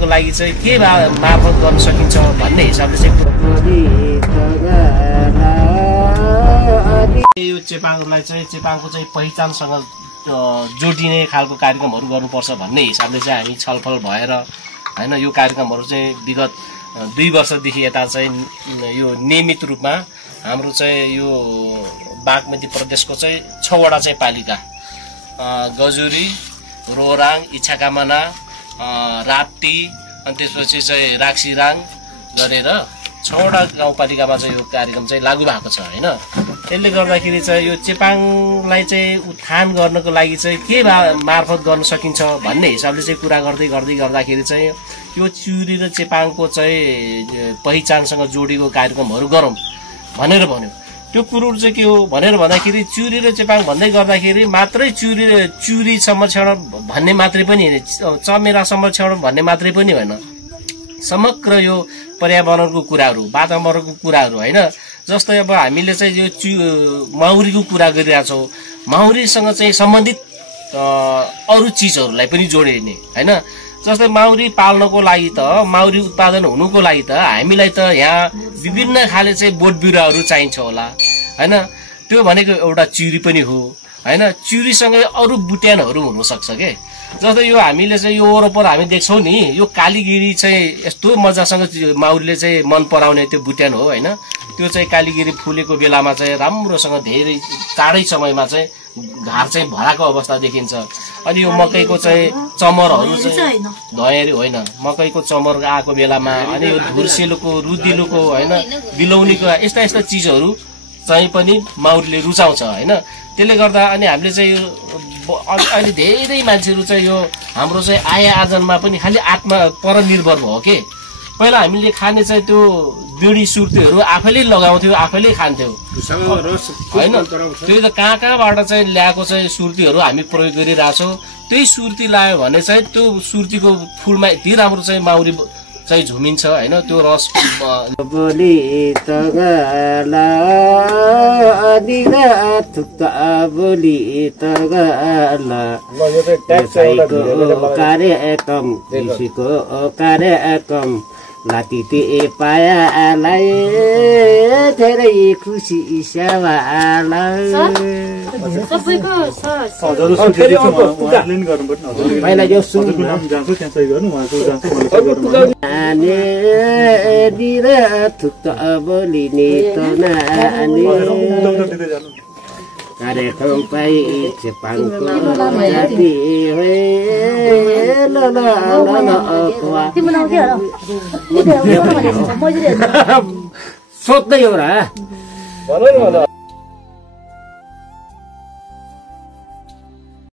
को लागि चाहिँ के मार्फत गर्न सकिन्छ भन्ने हिसाबले चाहिँ यो चेपाङलाई चाहिँ चेपाङको चाहिँ पहिचानसँग जोडिने खालको कार्यक्रमहरू गर्नुपर्छ भन्ने हिसाबले चाहिँ हामी छलफल भएर हैन यो कार्यक्रमहरू चाहिँ विगत 2 वर्षदेखि यता चाहिँ यो नियमित रूपमा हाम्रो चाहिँ यो बागमती प्रदेशको चाहिँ 6 वटा चाहिँ पालिका गजुरी रोराङ इच्छाकामना राप्ती अनि त्यसपछि चाहिँ राक्सिराङ गरेर 6 वटा गाउँपालिकामा चाहिँ यो कार्यक्रम चाहिँ लागू भएको छ हैन। त्यसले गर्दाखेरि चाहिँ यो चेपाङलाई चाहिँ उत्थान गर्नको लागि चाहिँ के मार्फत गर्न सकिन्छ भन्ने हिसाबले चाहिँ कुरा गर्दाखेरि चाहिँ यो चिउरी र चेपाङको चाहिँ पहिचानसँग जोडिएको कार्यक्रमहरू गरौँ भनेर भन्यो। त्यो कुरो चाहिँ के हो भनेर भन्दाखेरि चिउरी र चेपाङ भन्दै गर्दाखेरि मात्रै चिउरी संरक्षण भन्ने मात्रै पनि हैन, चमेरा संरक्षण भन्ने मात्रै पनि होइन, समग्र यो पर्यावरणको कुराहरू वातावरणको कुराहरू हैन। जस्तै अब हामीले चाहिँ यो माउरीको कुरा गरिरहेछौँ, माउरीसँग चाहिँ सम्बन्धित अरू चिजहरूलाई पनि जोडिने हैन। जस्तै माउरी पाल्नको लागि त माउरी उत्पादन हुनुको लागि त हामीलाई त यहाँ विभिन्न खाले चाहिँ बोट बिरुवाहरू चाहिन्छ होला हैन। त्यो भनेको एउटा चिउरी पनि हो हैन। चिउरीसँगै अरू बुट्यानहरू हुन सक्छ के। जस्तै यो हामीले चाहिँ यो वरपर हामी देख्छौँ नि, यो कालीगिरी चाहिँ यस्तो मजासँग माउरीले चाहिँ मन पराउने त्यो बुट्यान हो हैन। त्यो चाहिँ कालीगिरी फुलेको बेलामा चाहिँ राम्रोसँग धेरै चाँडै समयमा चाहिँ घार चाहिँ भराको अवस्था देखिन्छ। अनि यो मकैको चाहिँ चमरहरू चाहिँ धयरी होइन, मकैको चमर आएको बेलामा अनि यो धुर्सेलोको रुदिलोको हैन बिलौनीको यस्ता चिजहरू चाहिँ पनि माउरीले रुचाउँछ हैन। त्यसले गर्दा अनि हामीले चाहिँ अहिले धेरै मान्छेहरू चाहिँ यो हाम्रो चाहिँ आय आर्जनमा पनि खालि आत्मा परनिर्भर भयो के। पहिला हामीले खाने चाहिँ त्यो बिडी सुर्तीहरू आफैले लगाउँथ्यो, आफैले खान्थ्यो हैन। त्यो त कहाँबाट चाहिँ ल्याएको चाहिँ सुर्तीहरू हामी प्रयोग गरिरहेछौँ। त्यही सुर्ती लायो भने चाहिँ त्यो सुर्तीको फुलमा यति राम्रो चाहिँ माउरी चाहिँ झुमिन्छ हैन। त्यो रस बोली तगला दिला थुक्ता बोली तगला कार्यक्रम कृषिको कार्यक्रम लातिते पायालाई धेरै खुसी सेवालाई पहिला यो दिएर थुक्ता बोलिने त नानी कार्यक्रम पाइ चेपाङको जाति सोध्दै हो र